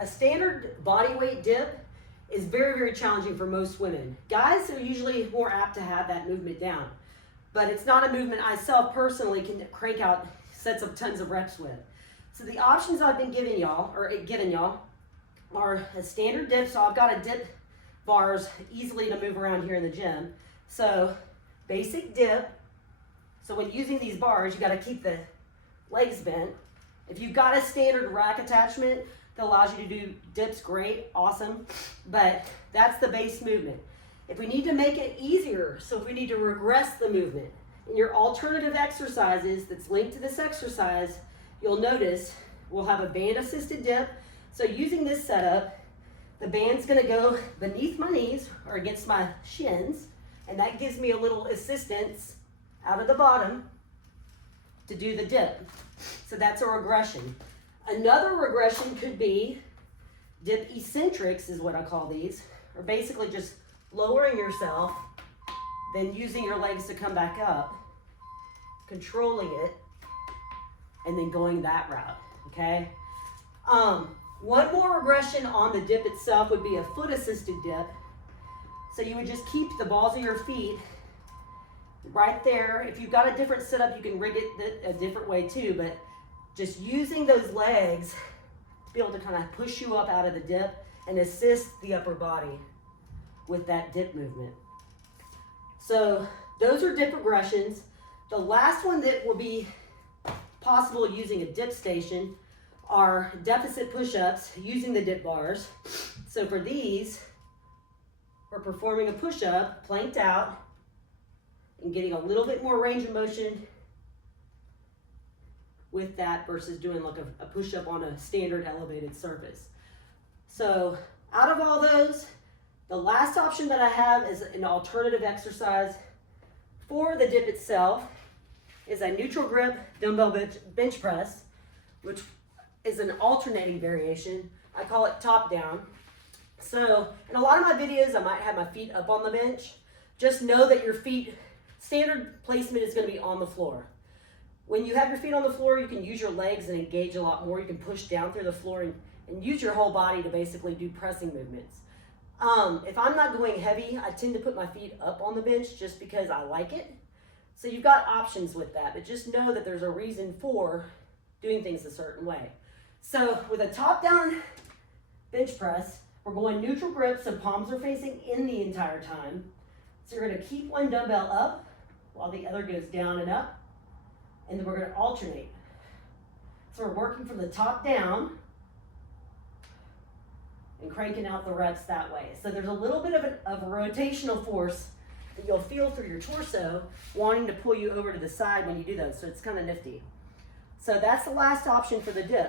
a standard body weight dip is very, very challenging for most women. Guys are usually more apt to have that movement down, but it's not a movement I self personally can crank out sets of tons of reps with. So the options I've been giving y'all are a standard dip. So I've got a dip bars easily to move around here in the gym. So basic dip. So when using these bars, you got to keep the legs bent. If you've got a standard rack attachment that allows you to do dips, great, awesome. But that's the base movement. If we need to make it easier, so if we need to regress the movement, in your alternative exercises that's linked to this exercise, you'll notice we'll have a band assisted dip. So using this setup, the band's gonna go beneath my knees or against my shins, and that gives me a little assistance out of the bottom to do the dip. So that's a regression. Another regression could be dip eccentrics, is what I call these, or basically just lowering yourself, then using your legs to come back up, controlling it, and then going that route, okay? One more regression on the dip itself would be a foot assisted dip. So you would just keep the balls of your feet right there. If you've got a different setup, you can rig it a different way too, but just using those legs to be able to kind of push you up out of the dip and assist the upper body with that dip movement. So those are dip regressions. The last one that will be possible using a dip station are deficit push-ups using the dip bars. So for these, we're performing a push-up, planked out, and getting a little bit more range of motion with that versus doing like a push-up on a standard elevated surface. So out of all those, the last option that I have is an alternative exercise for the dip itself is a neutral grip dumbbell bench press, which is an alternating variation. I call it top down. So in a lot of my videos, I might have my feet up on the bench. Just know that your feet, standard placement is going to be on the floor. When you have your feet on the floor, you can use your legs and engage a lot more. You can push down through the floor and use your whole body to basically do pressing movements. If I'm not going heavy, I tend to put my feet up on the bench just because I like it. So you've got options with that, but just know that there's a reason for doing things a certain way. So with a top-down bench press, we're going neutral grip, so palms are facing in the entire time. So you're gonna keep one dumbbell up while the other goes down and up, and then we're gonna alternate. So we're working from the top down and cranking out the reps that way. So there's a little bit of a rotational force that you'll feel through your torso wanting to pull you over to the side when you do those. So it's kind of nifty. So that's the last option for the dip.